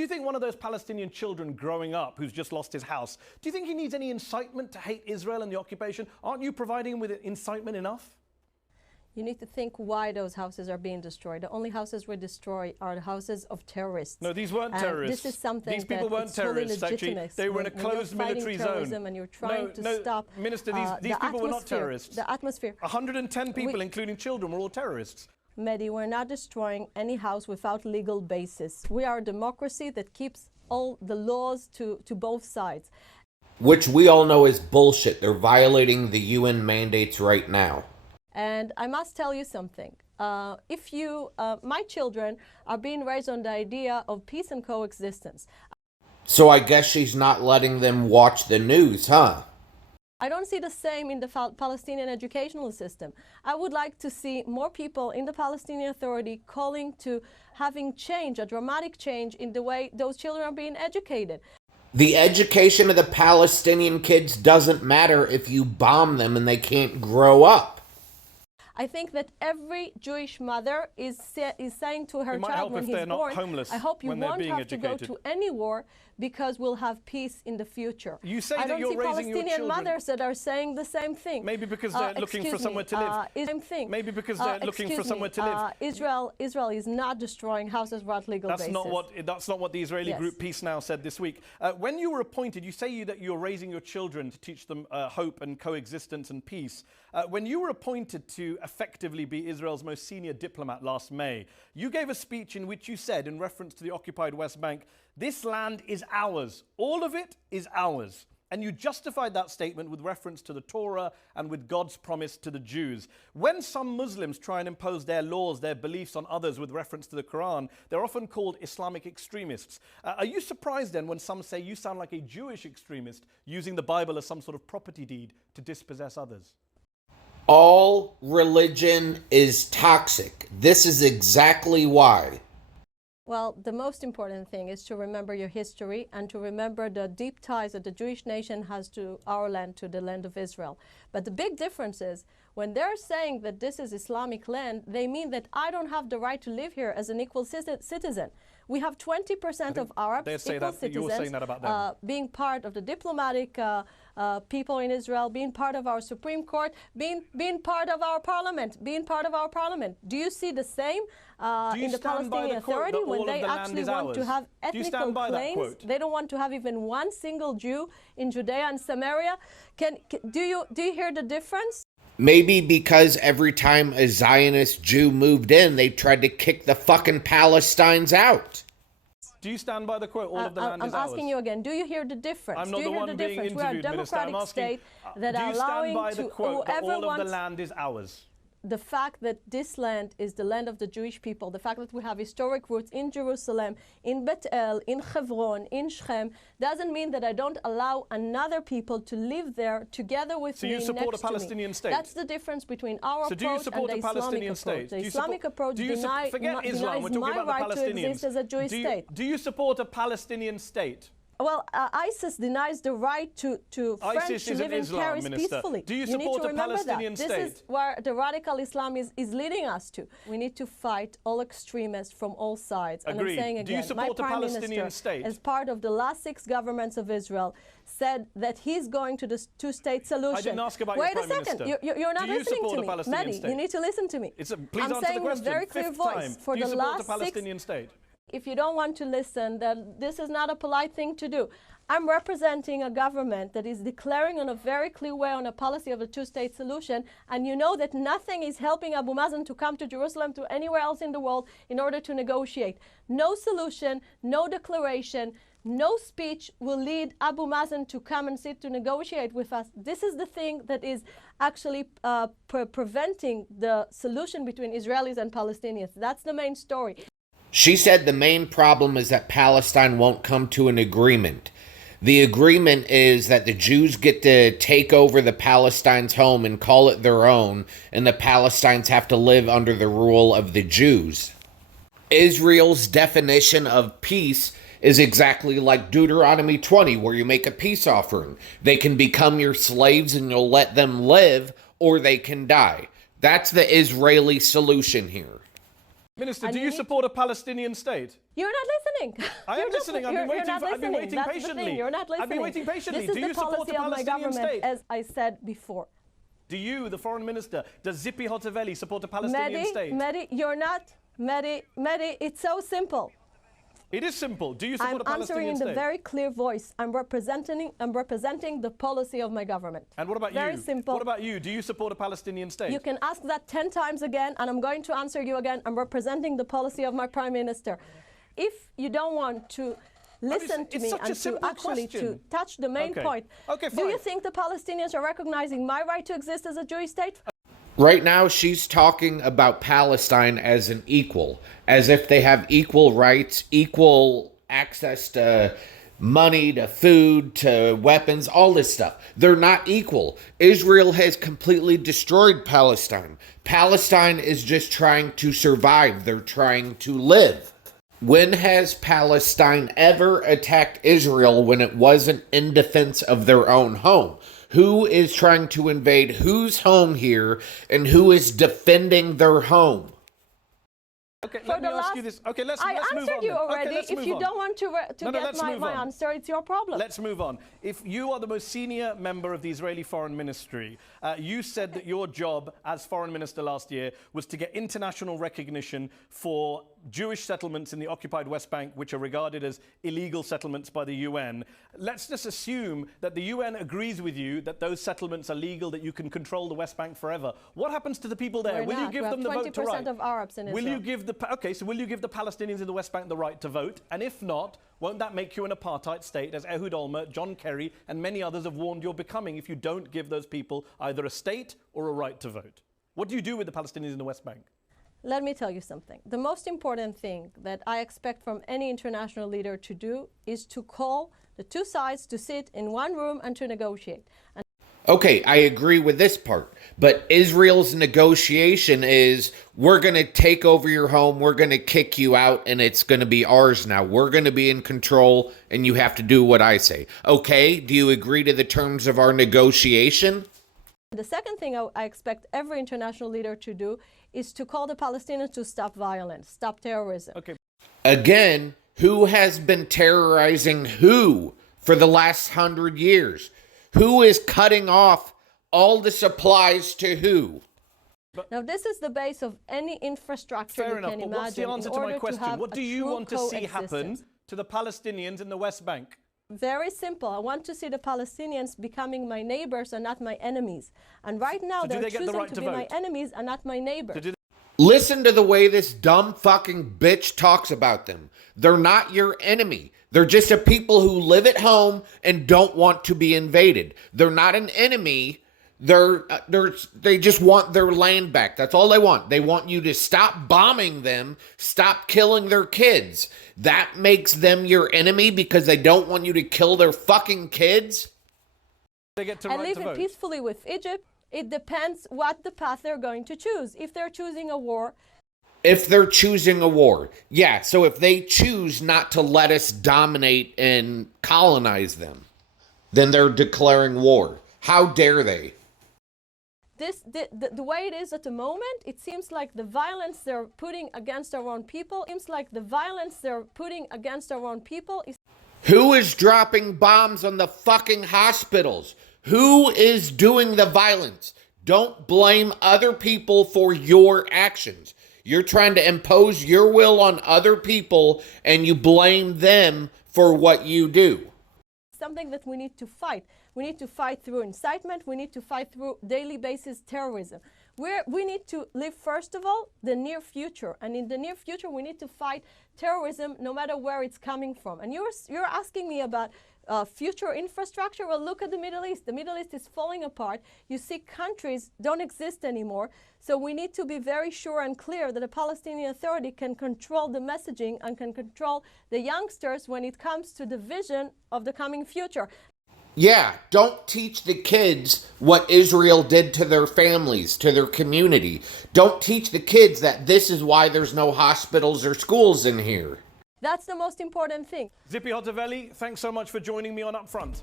Do you think one of those Palestinian children growing up who's just lost his house, do you think he needs any incitement to hate Israel and the occupation? Aren't you providing him with incitement enough? You need to think why those houses are being destroyed. The only houses we destroy are the houses of terrorists. No, these weren't terrorists. This is something these people weren't terrorists, actually. They were in a closed military zone. And you're trying to stop Minister, these people were not terrorists. The atmosphere. 110 people, including children, were all terrorists. Mehdi, we're not destroying any house without legal basis. We are a democracy that keeps all the laws to both sides. Which we all know is bullshit. They're violating the UN mandates right now. And I must tell you something. My children are being raised on the idea of peace and coexistence. So I guess she's not letting them watch the news, huh? I don't see the same in the Palestinian educational system. I would like to see more people in the Palestinian Authority calling to having change, a dramatic change in the way those children are being educated. The education of the Palestinian kids doesn't matter if you bomb them and they can't grow up. I think that every Jewish mother is saying to her child when he's born, I hope you won't have to go to any war because we'll have peace in the future. You say I that you're raising your children. I don't see Palestinian mothers that are saying the same thing. Maybe because they're looking for somewhere to live. Same thing. Maybe because they're looking for somewhere to live. Israel is not destroying houses without legal basis. That's not what the Israeli group Peace Now said this week. When you were appointed, you say that you're raising your children to teach them hope and coexistence and peace. When you were appointed to effectively be Israel's most senior diplomat last May, you gave a speech in which you said, in reference to the occupied West Bank, this land is ours. All of it is ours. And you justified that statement with reference to the Torah and with God's promise to the Jews. When some Muslims try and impose their laws, their beliefs on others with reference to the Quran, they're often called Islamic extremists. Are you surprised then when some say you sound like a Jewish extremist using the Bible as some sort of property deed to dispossess others? All religion is toxic. This is exactly why. Well, the most important thing is to remember your history and to remember the deep ties that the Jewish nation has to our land, to the land of Israel. But the big difference is when they're saying that this is Islamic land, they mean that I don't have the right to live here as an equal citizen. We have 20% of Arabs, equal citizens, being part of the diplomatic people in Israel, being part of our Supreme Court, being part of our parliament, Do you see the same in the Palestinian Authority when they actually want to have ethnical claims? They don't want to have even one single Jew in Judea and Samaria. Do you hear the difference? Maybe because every time a Zionist Jew moved in, they tried to kick the fucking Palestinians out. Do you stand by the quote, all of the land is ours? I'm asking you again, do you hear the difference? I'm not the one being interviewed, We're a democratic state that are allowing to whoever wants... Do you stand by the quote, that all of the land is ours? The fact that this land is the land of the Jewish people, the fact that we have historic roots in Jerusalem, in Beit El, in Hebron, in Shechem, doesn't mean that I don't allow another people to live there together with me next to me. So you support a Palestinian state? That's the difference between our approach and the Islamic approach. The Islamic approach denies my right to exist as a Jewish state. Do you support a Palestinian state? Well, ISIS denies the right to French to live in Paris peacefully. Do you support a Palestinian state? This is where the radical Islam is leading us to. We need to fight all extremists from all sides. Agreed. And I'm saying again, do you support my a Prime Palestinian Minister, state? as part of the last 6 governments of Israel, said that he's going to the two-state solution. I didn't ask about your Prime Minister. Wait a second. You're not listening to me. Mehdi, you need to listen to me. Please I'm answer saying the question. with very clear voice. For do you the support last a Palestinian state? If you don't want to listen, then this is not a polite thing to do. I'm representing a government that is declaring in a very clear way on a policy of a two-state solution, and you know that nothing is helping Abu Mazen to come to Jerusalem, to anywhere else in the world, in order to negotiate. No solution, no declaration, no speech will lead Abu Mazen to come and sit to negotiate with us. This is the thing that is actually preventing the solution between Israelis and Palestinians. That's the main story. She said the main problem is that Palestine won't come to an agreement. The agreement is that the Jews get to take over the Palestinians' home and call it their own, and the Palestinians have to live under the rule of the Jews. Israel's definition of peace is exactly like Deuteronomy 20, where you make a peace offering. They can become your slaves and you'll let them live, or they can die. That's the Israeli solution here. Minister, And do you support a Palestinian state? You're not listening. I am listening. I've been waiting That's patiently. The thing. You're not listening. I've been waiting patiently. This Do is you the support policy a of my Palestinian government, state? as I said before. Do you, the foreign minister, does Zippy Hotovely support a Palestinian state? Mehdi, you're not. Mehdi, it's so simple. It is simple. Do you support a I'm answering Palestinian in state? the very clear voice. I'm representing the policy of my government. And what about you? Very simple. What about you? Do you support a Palestinian state? You can ask that 10 times again, and I'm going to answer you again. I'm representing the policy of my prime minister. If you don't want to listen to me and to actually to touch the main point, do you think the Palestinians are recognizing my right to exist as a Jewish state? Right now, she's talking about Palestine as an equal, as if they have equal rights, equal access to money, to food, to weapons, all this stuff. They're not equal. Israel has completely destroyed Palestine. Palestine is just trying to survive. They're trying to live. When has Palestine ever attacked Israel when it wasn't in defense of their own home? Who is trying to invade whose home here, and who is defending their home? Okay, let me ask you this. Okay, let's move on. I answered you already. Okay, if you don't want to get my answer, it's your problem. Let's move on. If you are the most senior member of the Israeli Foreign Ministry, you said that your job as foreign minister last year was to get international recognition for Jewish settlements in the occupied West Bank, which are regarded as illegal settlements by the UN. Let's just assume that the UN agrees with you that those settlements are legal, that you can control the West Bank forever. What happens to the people there? Will you give them the vote to right? 20% of Arabs in Israel. Will you give so will you give the Palestinians in the West Bank the right to vote? And if not, won't that make you an apartheid state, as Ehud Olmert, John Kerry, and many others have warned you're becoming if you don't give those people either a state or a right to vote? What do you do with the Palestinians in the West Bank? Let me tell you something. The most important thing that I expect from any international leader to do is to call the two sides to sit in one room and to negotiate. Okay, I agree with this part, but Israel's negotiation is, we're going to take over your home, we're going to kick you out, and it's going to be ours now. We're going to be in control, and you have to do what I say. Okay, do you agree to the terms of our negotiation? The second thing I expect every international leader to do is to call the Palestinians to stop violence, stop terrorism. Okay. Again, who has been terrorizing who for the last 100 years? Who is cutting off all the supplies to who? Now, this is the base of any infrastructure you can imagine. What's the answer to my question? What do you want to see happen to the Palestinians in the West Bank? Very simple. I want to see the Palestinians becoming my neighbors and not my enemies. And right now, they're choosing to be my enemies and not my neighbors. Listen to the way this dumb fucking bitch talks about them. They're not your enemy. They're just a people who live at home and don't want to be invaded. They're not an enemy. They just want their land back. That's all they want. They want you to stop bombing them, stop killing their kids. That makes them your enemy because they don't want you to kill their fucking kids. They get to and live it peacefully with Egypt. It depends what the path they're going to choose. If they're choosing a war. If they're choosing a war. Yeah, so if they choose not to let us dominate and colonize them, then they're declaring war. How dare they? The way it is at the moment, it seems like the violence they're putting against our own people, is... Who is dropping bombs on the fucking hospitals? Who is doing the violence? Don't blame other people for your actions. You're trying to impose your will on other people and you blame them for what you do. Something that we need to fight. We need to fight through incitement. We need to fight through daily basis terrorism. We need to live, first of all, the near future. And in the near future, we need to fight terrorism no matter where it's coming from. And you're asking me about future infrastructure. Well, look at the Middle East. The Middle East is falling apart. You see countries don't exist anymore. So we need to be very sure and clear that the Palestinian Authority can control the messaging and can control the youngsters when it comes to the vision of the coming future. Yeah, don't teach the kids what Israel did to their families, to their community. Don't teach the kids that this is why there's no hospitals or schools in here. That's the most important thing. Zippy Hotovely, thanks so much for joining me on Upfront.